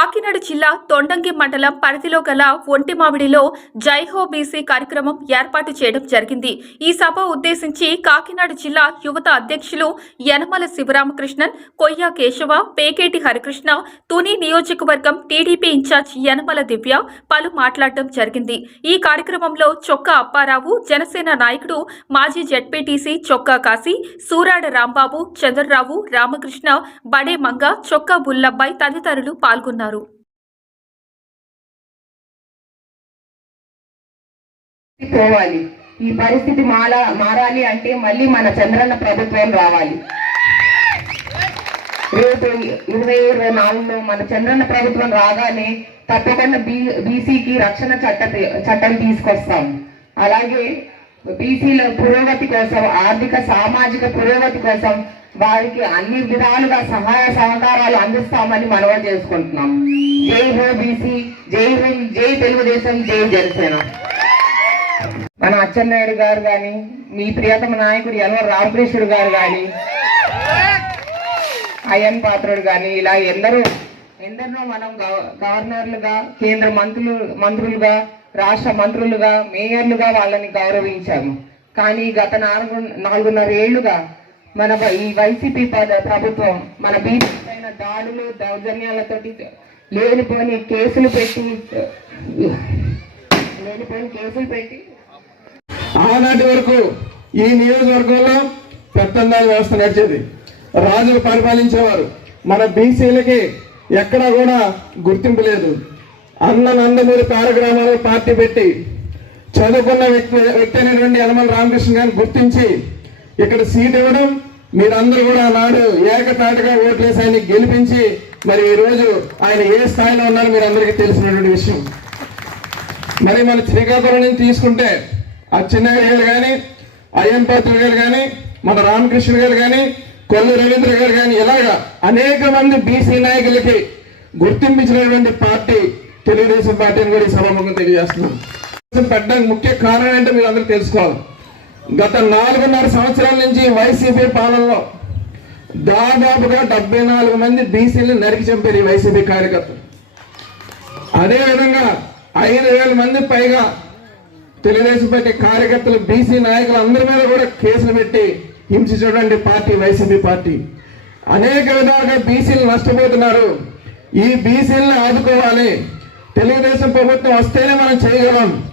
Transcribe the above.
కాకినాడ జిల్లా తొండంగి మండలం పరిధిలో గల ఒంటిమామిడిలో జైహో బీసీ కార్యక్రమం ఏర్పాటు చేయడం జరిగింది. ఈ సభ ఉద్దేశించి కాకినాడ జిల్లా యువత అధ్యక్షులు యనమల శివరామకృష్ణన్ కొయ్య కేశవ పేకేటి హరికృష్ణ తుని నియోజకవర్గం టీడీపీ ఇన్ఛార్జ్ యనమల దివ్య పలు మాట్లాడడం జరిగింది. ఈ కార్యక్రమంలో చొక్కా అప్పారావు జనసేన నాయకుడు మాజీ జడ్పీటీసీ చొక్కా కాశీ సూరాడ రాంబాబు చంద్రరావు రామకృష్ణ బడే మంగ చొక్కా బుల్లబ్బాయి తదితరులు పాల్గొన్నారు. పోవాలి. ఈ పరిస్థితి మాలా మారాలి అంటే మళ్ళీ మన చంద్రన్న ప్రభుత్వం రావాలి. రేపు ఇరవై ఇరవై నాలుగులో మన చంద్రన్న ప్రభుత్వం రాగానే తప్పకుండా బీ బీసీకి రక్షణ చట్ట చట్టం తీసుకొస్తాం. అలాగే బీసీల పురోగతి కోసం ఆర్థిక సామాజిక పురోగతి కోసం వారికి అన్ని విధాలుగా సహాయ సహకారాలు అందిస్తామని మనవి చేసుకుంటున్నాం. జై హో బీసీ జై హింద్ జై తెలుగుదేశం జై జనసేన. మన అచ్చెన్నాయుడు గారు కానీ మీ ప్రియతమ నాయకుడు ఎల్వ రామకృష్ణుడు గారు కానీ అయ్యన్ పాత్రుడు కానీ ఇలా ఎందరో ఎందరినో మనం గవర్నర్లుగా కేంద్ర మంత్రులు మంత్రులుగా రాష్ట్ర మంత్రులుగా మేయర్లుగా వాళ్ళని గౌరవించాము. కానీ గత నాలుగు నాలుగున్నర ఏళ్ళుగా మన ఈ వైసీపీ ప్రభుత్వం మన బీసీ పైన దాడులు దౌర్జన్యాలతోటి లేనిపోని కేసులు పెట్టి లేనిపోని కేసులు పెట్టి ఆనాటి వరకు ఈ నియోజకవర్గంలో పెత్తందాల వ్యవస్థ నడిచేది. రాజులు పరిపాలించేవారు. మన బీసీలకి ఎక్కడా కూడా గుర్తింపు లేదు. అన్న నందమూరి తారగ్రామాల్లో పార్టీ పెట్టి చదువుకున్న వ్యక్తి వ్యక్తి అయినటువంటి యనమల రామకృష్ణ గారిని గుర్తించి ఇక్కడ సీట్ ఇవ్వడం మీరందరూ కూడా నాడు ఏకతాటిగా ఓట్లేసి ఆయన్ని గెలిపించి మరి ఈ రోజు ఆయన ఏ స్థాయిలో ఉన్నారో మీరు అందరికీ తెలిసినటువంటి విషయం. మరి మన శ్రీకాకుళం నుంచి తీసుకుంటే అచ్చెన్నాయుడు గారు కానీ అయ్యంపాత్రుడు గారు కానీ మన రామకృష్ణ గారు కానీ కొల్లు రవీంద్ర గారు కానీ ఇలాగా అనేక మంది బీసీ నాయకులకి గుర్తింపించినటువంటి పార్టీ తెలుగుదేశం పార్టీ అని కూడా ఈ సభాముఖం తెలియజేస్తున్నాం. పెట్టడానికి ముఖ్య కారణం ఏంటో మీరు అందరూ తెలుసుకోవాలి. గత నాలుగున్నర సంవత్సరాల నుంచి వైసీపీ పాలనలో దాదాపుగా డెబ్బై నాలుగు మంది బీసీలు నరికి చంపారు ఈ వైసీపీ కార్యకర్తలు. అదే విధంగా ఐదు వేల మంది పైగా తెలుగుదేశం పార్టీ కార్యకర్తలు బీసీ నాయకులు అందరి మీద కూడా కేసులు పెట్టి హింసించినటువంటి పార్టీ వైసీపీ పార్టీ. అనేక విధాలుగా బీసీలు నష్టపోతున్నారు. ఈ బీసీలను ఆదుకోవాలి. తెలుగుదేశం ప్రభుత్వం వస్తేనే మనం చేయగలం.